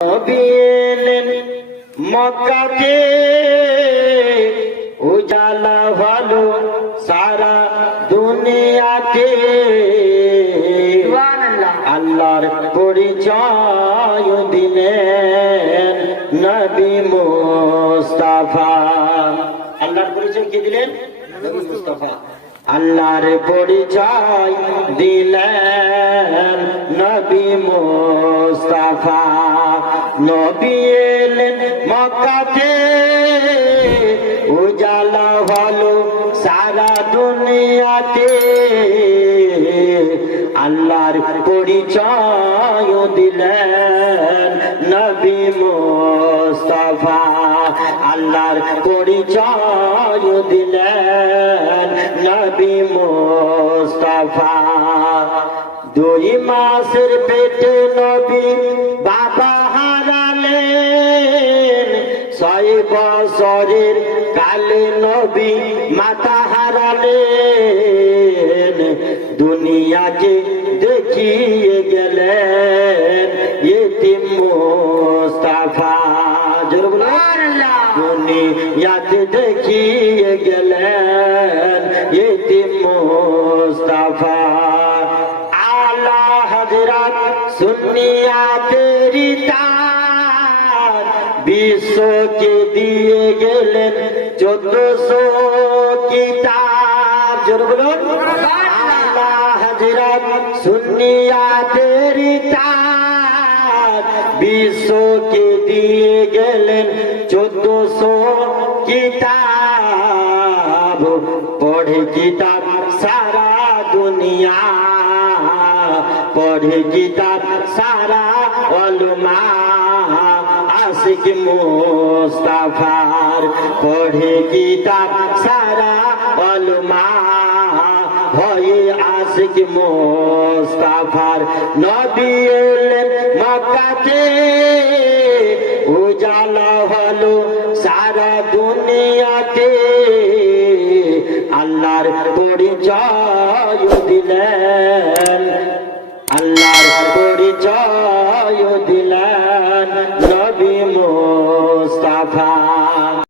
নবী এলেন মক্কাতে, উজালা হলো সারা দুনিয়াতে। আল্লাহর পরিচয় দিলেন নবী মুস্তাফা। আল্লাহর পরিচয় কি দিলেন? নবী মুস্তাফা। আল্লাহর পরিচয় দিলেন নবী মুস্তাফা। নবী এলেন মক্কাতে, উজালা হলো সারা দুনিয়াতে। আল্লাহর পরিচয় দিলেন নবী মুস্তাফা। আল্লাহর পরিচয় দিলেন নবী মুস্তাফা। 2 মাসের পেটে নবী বাবা হারালেন, 6 বছরের কালে নবী মাতা হারালেন। দুনিয়াকে দেখিয়ে গেলেন ইতিম মুস্তাফা। দুনিয়াতে দেখিয়ে গেলেন ইতিম মুস্তাফা। আলা হযরত সুন্নিয়াতেরি তার, বিশ্বকে দিয়ে গেলেন 1400 কিতাব। জোরে বলুন আলা হযরত সুন্নিয়াতেরি তার, বিশ্বকে দিয়ে গেলেন 1400 কিতাব। পড়ে কিতাব সারা দুনিয়া, পড়ে কিতাব সারা উলামা। আশিক মুস্তাফার পড়ে কিতাব সারা উলামা, হয়ে আশিক মুস্তাফার। নবী এলেন মক্কাতে, উজালা হলো সারা দুনিয়াতে। আল্লাহর পরিচয় দিলেন, আল্লাহ